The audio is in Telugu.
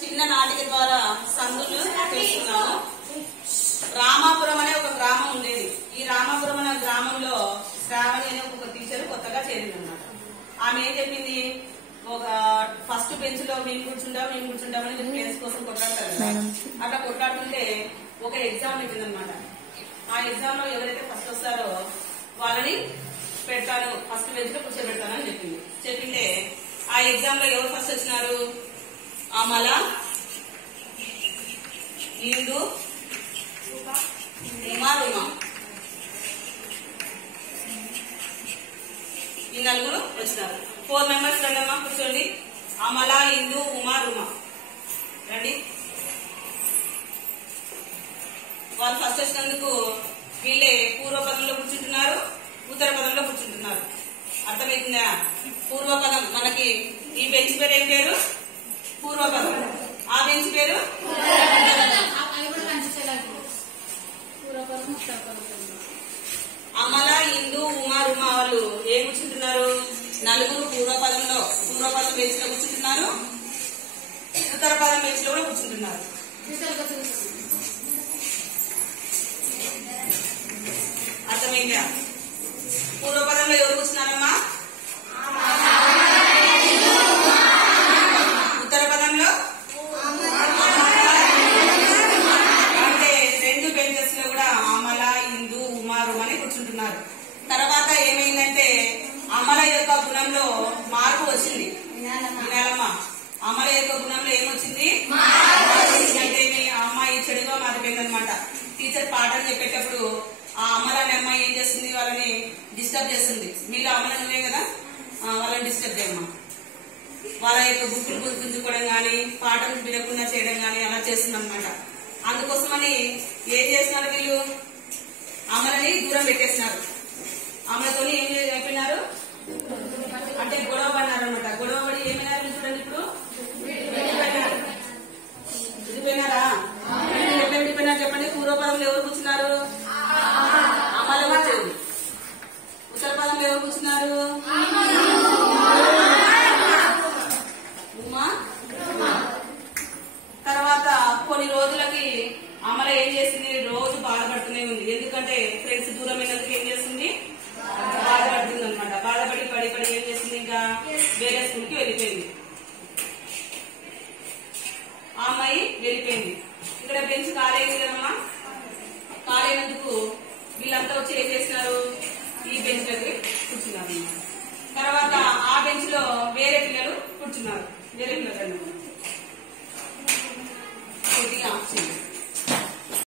చిన్న నాటిక ద్వారా సందులు తెలుసుకున్నాము. రామాపురం అనే ఒక గ్రామం ఉండేది. ఈ రామాపురం అనే గ్రామంలో శ్రావణి అనే ఒక టీచర్ కొత్తగా చేరిందన్నమాట. ఆమె ఏం చెప్పింది, ఒక ఫస్ట్ బెంచ్ లో మేము కూర్చుంటామని ప్లేస్ కోసం కొట్లాడతారు కదా, అట్లా కొట్లాడుతుంటే ఒక ఎగ్జామ్ పెట్టిందనమాట. ఆ ఎగ్జామ్ లో ఎవరైతే ఫస్ట్ వస్తారో వాళ్ళని పెడతాను, ఫస్ట్ బెంచ్ లో కూర్చోబెడతానని చెప్పింటే ఆ ఎగ్జామ్ లో ఎవరు ఫస్ట్ వచ్చినారు, అమల, ఇందు, ఉమా, రుమా, ఈ నలుగురు వచ్చినారు. 4 మెంబర్స్ రండమ్మా, కూర్చోండి. అమల, ఇందు, ఉమా, రుమా రండి. వాళ్ళు ఫస్ట్ వచ్చినందుకు వీళ్ళే పూర్వపదంలో కూర్చుంటున్నారు, ఉత్తర పదంలో కూర్చుంటున్నారు. అర్థమవుతుందా? పూర్వపదం మనకి ఈ బెంచ్ పేరు ఏం పేరు? పూర్వపదం. ఆ బెంచ్ పేరు అమల, ఇందు, ఉమా, రుమా వాళ్ళు ఏం కూర్చుంటున్నారు? నలుగురు పూర్వపదం బెంచ్ లో కూర్చుంటున్నారు, ఉత్తర పదం బెంచ్ లో కూడా కూర్చుంటున్నారు. అర్థమైందా? పూర్వపదంలో ఎవరు కూర్చున్నారమ్మా? ఉత్తర పదంలో అంటే 2 బెంచెస్ లో కూడా అమల, ఇందు, ఉమా, రుమా అని కూర్చుంటున్నారు. తర్వాత ఏమైందంటే అమల యొక్క గుణంలో మార్పు వచ్చింది. వినాలమ్మా, అమల యొక్క గుణంలో ఏమొచ్చింది? అంటే ఆ అమ్మాయి చెడుగా మారిపోయిందనమాట. టీచర్ పాఠం చెప్పేటప్పుడు ఆ అమల అనే అమ్మాయి ఏం చేస్తుంది, వాళ్ళని డిస్టర్బ్ చేస్తుంది. మీరు అమల నువ్వే కదా, వాళ్ళని డిస్టర్బ్ చేయమ్మా. వాళ్ళ యొక్క బుక్కులు గుర్తుంచుకోవడం గాని, పాఠం వినకుండా చేయడం గాని అలా చేస్తుంది అనమాట. అందుకోసమని ఏం చేస్తున్నారు వీళ్ళు, అమలని దూరం పెట్టేస్తున్నారు. అమలతో ఏం చెప్పినారు అంటే గొడవ పడినారు అనమాట. గొడవ పడి ఏమైనా చూడండి, ఇప్పుడు విడిపోయినారా? ఎట్లా విడిపోయినారు చెప్పండి. పూర్వపదంలో ఎవరు కూర్చున్నారు? అమల కూర్చోండి. ఉత్తర పదంలో ఎవరు కూర్చున్నారు? ఉమా. తర్వాత కొన్ని రోజులకి అమల ఏం చేసింది, రోజు బాధపడుతూనే ఉంది. ఎందుకంటే ఫ్రెండ్స్ దూరమైనందుకు ఏం చేస్తుంది, బాధపడుతుంది అనమాట. బాధపడి పడి ఏం చేస్తుంది, ఇంకా వేరే స్కూల్ కి వెళ్ళిపోయింది. ఆ అమ్మాయి వెళ్ళిపోయింది. ఇక్కడ బెంచ్ ఖాళీ కదమ్మా. ఖాళీనందుకు వీళ్ళంతా వచ్చి ఏం చేసినారు, ఈ బెంచ్ దగ్గర కూర్చున్నారు. తర్వాత ఆ బెంచ్ లో వేరే పిల్లలు కూర్చున్నారు. వేరే పిల్లలు